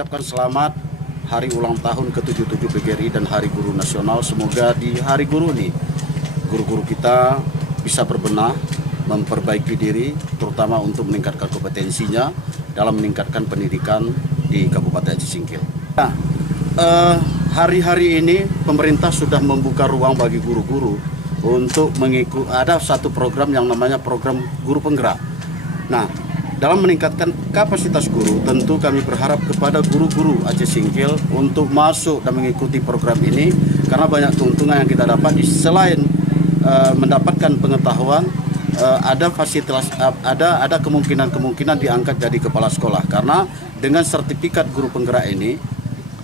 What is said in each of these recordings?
mengucapkan selamat hari ulang tahun ke-77 PGRI dan Hari Guru Nasional. Semoga di Hari Guru ini guru-guru kita bisa berbenah, memperbaiki diri, terutama untuk meningkatkan kompetensinya dalam meningkatkan pendidikan di Kabupaten Cisingkil. Nah, hari-hari ini pemerintah sudah membuka ruang bagi guru-guru untuk mengikuti, ada satu program yang namanya program guru penggerak. Nah, dalam meningkatkan kapasitas guru, tentu kami berharap kepada guru-guru Aceh Singkil untuk masuk dan mengikuti program ini, karena banyak keuntungan yang kita dapat. Selain mendapatkan pengetahuan, ada fasilitas, ada kemungkinan diangkat jadi kepala sekolah, karena dengan sertifikat guru penggerak ini,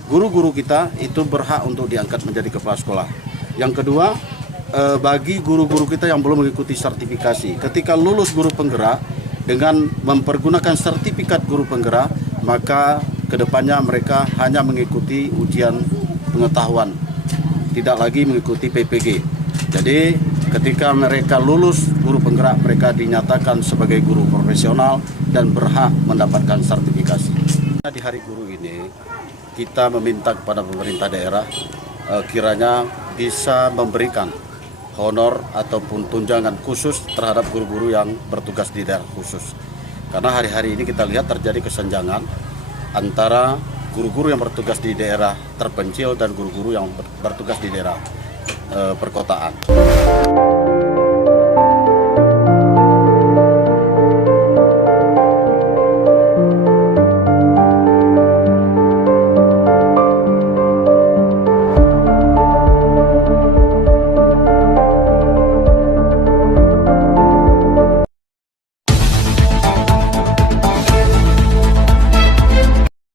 guru-guru kita itu berhak untuk diangkat menjadi kepala sekolah. Yang kedua, bagi guru-guru kita yang belum mengikuti sertifikasi, ketika lulus guru penggerak dengan mempergunakan sertifikat guru penggerak, maka kedepannya mereka hanya mengikuti ujian pengetahuan, tidak lagi mengikuti PPG. Jadi ketika mereka lulus guru penggerak, mereka dinyatakan sebagai guru profesional dan berhak mendapatkan sertifikasi. Di Hari Guru ini kita meminta kepada pemerintah daerah kiranya bisa memberikan honor ataupun tunjangan khusus terhadap guru-guru yang bertugas di daerah khusus. Karena hari-hari ini kita lihat terjadi kesenjangan antara guru-guru yang bertugas di daerah terpencil dan guru-guru yang bertugas di daerah perkotaan.